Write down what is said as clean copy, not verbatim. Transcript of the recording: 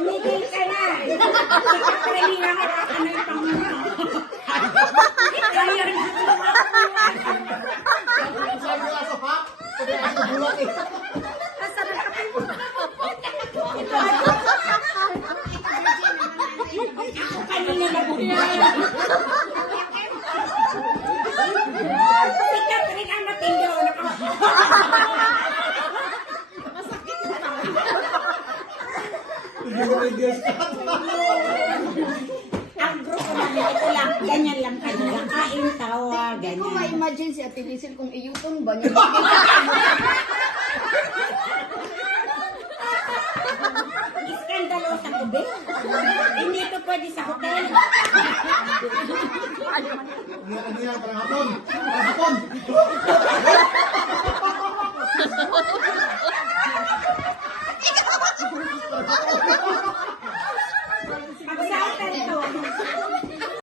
Tumigil ka na. Ikakarili na hawakan na yung pangunan. Kaya na Sabi ko aso ha? Sabi ko aso bulat eh. ako kanina nabuhay. Sikat rin ang matindi. Ang grupo namin, ito lang, ganyan lang kanila. Kain, tawa, Hindi ko ganyan. ma-imagine si Ate Lizel kung iyutong ba niya. Iskandalo sa tubig. Hindi to pwede sa hotel. Hindi yan, parang hapon. Parang hapon.